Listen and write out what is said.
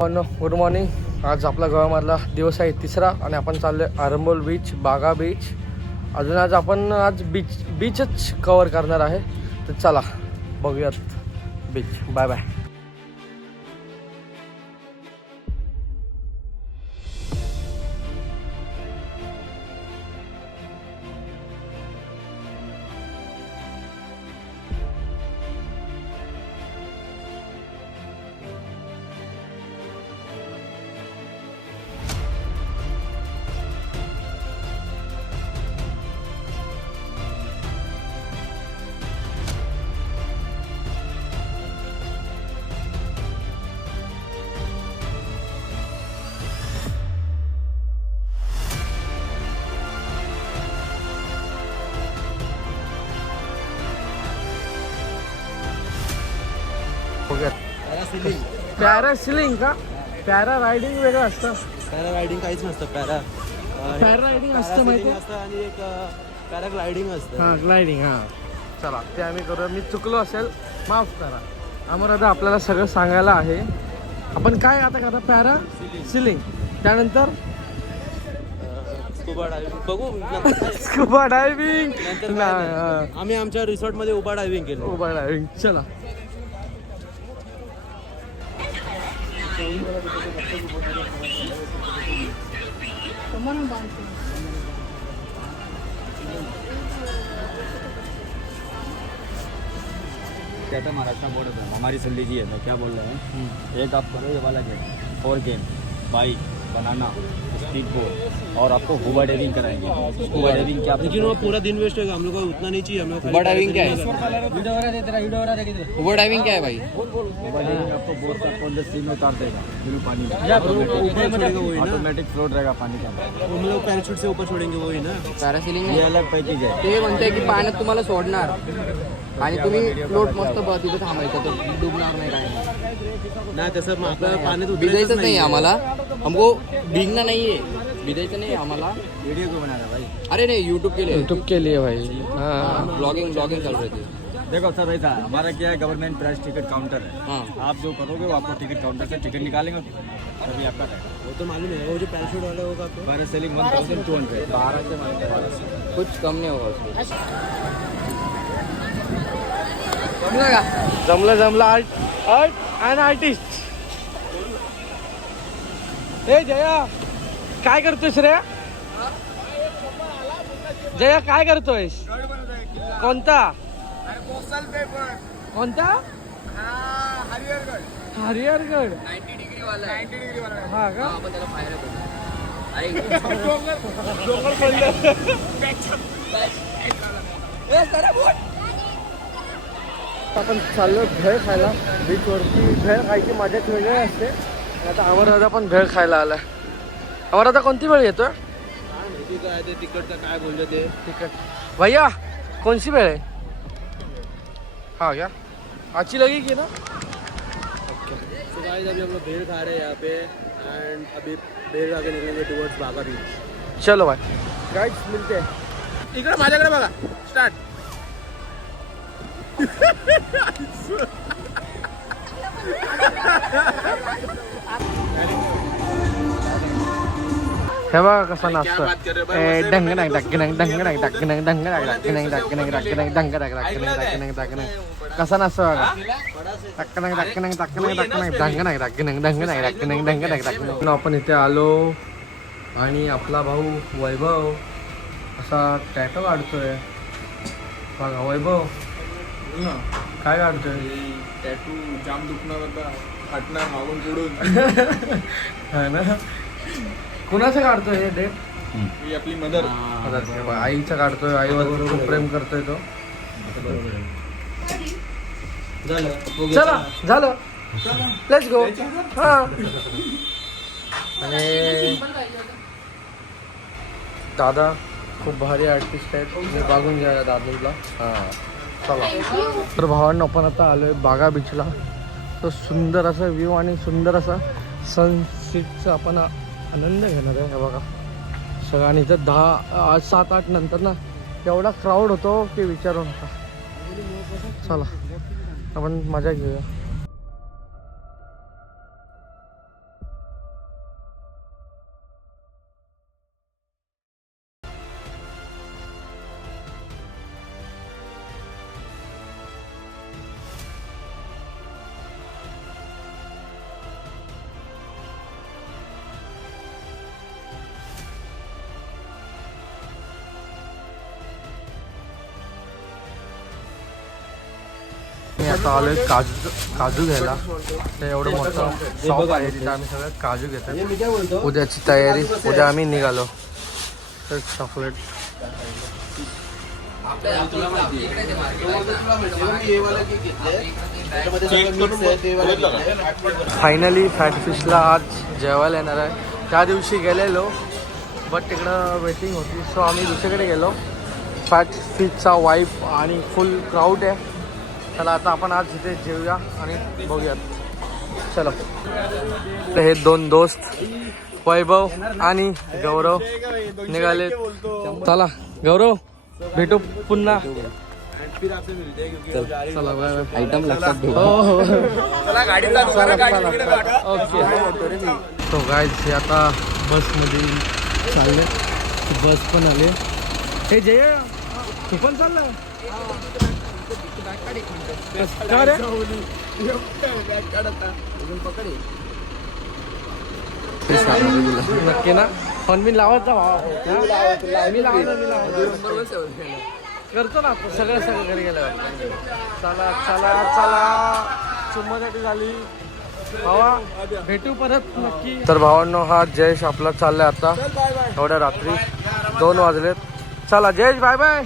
Good morning. आज आपला गोव्यामधला दिवस आहे तिसरा आणि आपण चाललो आहे आरंबोल बीच, बागा बीच. अजून आज बीचच कवर करणार आहे. तर चला बघूयात बीच. Bye bye. पॅरासिलिंग का? पॅरा रायडिंग वेगळं असतं. पॅरा रायडिंग काहीच नसतं. पॅरा रायडिंग असतं माहिती असतं आणि एक पॅराग्लायडिंग असतं. हां, ग्लायडिंग. हां, चला ते आम्ही करू. मी चुकलो असेल माफ करा. अमर आपल्याला सगळं सांगायला आहे. आपण काय आता करा? पॅरा सिलिंग, त्यानंतर स्कुबा डायव्हिंग बघू. Scuba diving. आम्ही आमच्या रिसॉर्टमध्ये उबा डायव्हिंग केलं. उबा डायव्हिंग. चला. कहता महाराष्ट्र बोल रहा था हमारी सुन लीजिए मैं क्या बोल रहा हूँ. एक आप करो ये वाला game, 4 game, bike, banana, speed boat और आपको हुबा डाइविंग कराएंगे. हुबा डाइविंग क्या? लेकिन वो पूरा दिन वेस्ट होगा. हम लोग को उतना नहीं चाहिए. हम लोग हुबा डाइविंग क्या है? हुबा डायव्हिंग काय भाई? हुबा डाइविंग आपको बोट का अंदर सी में उतार देगा बिल्कुल पानी में. ऑटोमेटिक फ्लोट रहेगा पानी के अंदर. हम लोग पैराशूट से ऊपर छोड़ेंगे वही ना. पॅरासिलिंग ये अलग पैकेज है. ते म्हणते की पाण्यात तुम्हाला सोडणार आणि तुम्ही फ्लोट मस्त तिथे थांबायचं, तो डुबणार नाही काय नाही. नाही तसं आपल्याला पाण्यात भिजायचंच नाही आम्हाला. हमको भीगना नहीं है, भिजायचं नाही आम्हाला. वीडियो को बना रहा भाई. अरे नहीं, यूट्यूब के लिए. यूट्यूब के लिए भाई. हाँ, ब्लॉगिंग चल रही थी. देखो सर ऐसा हमारा क्या है, गवर्नमेंट प्राइस टिकट काउंटर है. हाँ, आप जो करोगे वो आपको टिकट काउंटर से टिकट निकालेंगे तभी आपका रहेगा. वो तो मालूम है. वो जो पैराशूट वाला होगा आपको पैरासेलिंग 1200. 12 से मागते. कुछ कम नहीं होगा उसमें. जमलं आर्ट अँड आर्टिस्ट. हे जया काय करतोयस रे? जया काय करतोयस? कोणता कोणता? हरिहरगड. 90 डिग्री वाला है. 90 डिग्री वाला. हा का? आपण त्याला फायर अरे डोंगर पडलं. आपण चाललो भेळ खायला बीचवरती. भेळ खायची मजाच वेगळी असते. आता अमरदादा पण भेळ खायला आला. अमरदादा कोणती भेळ येतोय? काय ते तिकटचं काय बोलले ते तिकट. भैया कौन सी भेळ है? हाँ क्या अच्छी लगेगी ना? तो गाइस अभी हम लोग भेड़ खा रहे हैं यहाँ पे. एंड अभी भेड़ खा के निकलेंगे टुवर्ड्स बागा बीच. चलो भाई गाइस मिलते हैं. इकडे माझ्याकडे बघा. स्टार्ट. हे बघा कसा नाचतो. ढंगणक ढंगणक ढंगणक ढंगणक ढंगणक ढंगणक ढंगणक ढंगणक ढंगणक ढंगणक ढंगणक कसा नाचतो बघा. ढक्कनक ढक्कनक ढक्कनक ढक्कनक ढंगणक ढंगणक ढंगणक ढक्कनक ढंगणक ढक्कनक. आपण इथे आलो आणि आपला भाऊ वैभव असा टॅटो काढतोय बघा. वैभव काय काढतोय? टॅटू जाम दुखणार होता. फाटणार मागून पुढून. हा ना. कुणाचं काढतोय हे डेट? ही आपली मदर. आईचं काढतोय. आईवर खूप प्रेम करतोय तो. चला झालं. Let's go. हा. आणि दादा खूप भारी आर्टिस्ट आहेत. तुम्ही बघून घ्या दादूला. हां चला. तर भावांना आपण आता आलो आहे बागा बीचला. तो सुंदर असा व्ह्यू आणि सुंदर असा सनसेटचा आपण आनंद घेणार आहे. हे बघा सगळं. आणि इथं 7-8 नंतर ना एवढा क्राऊड होतो की विचारू नका. चला आपण मजा घेऊया. आता आलोय काजू घ्यायला. ते एवढं मोठं शॉप आहे तिथे आम्ही सगळं काजू घेतो. उद्याची तयारी, उद्या आम्ही निघालो. तर चॉकलेट फायनली फॅटफिशला आज जेवायला येणार आहे. त्या दिवशी गेलेलो बट तिकडं वेटिंग होती, सो आम्ही दुसरीकडे गेलो. फॅटफिशचा वाईफ आणि फुल क्राऊड आहे. चला आता आपण आज इथे जेवूया आणि बघूयात. चलो. तर हे दोन दोस्त वैभव आणि गौरव निघाले. चला गौरव भेटू पुन्हा. चला बाय बाय. आयटम लक्षात ठेव. हो ओके. तो गाईज हे आता बसमध्ये चालले. बस पण आले. हे जय तू पण चालला का रे? नक्की ना. पण मी लावायचा भाव मी लावायचा करतो ना सगळं घरी गेल्यावर. चला चला चला. चुम्मासाठी झाली भावा. भेटू परत नक्की. तर भावांनो हा जयेश आपला चाललाय आता एवढ्या रात्री 2 वाजलेत. चला जयेश बाय बाय.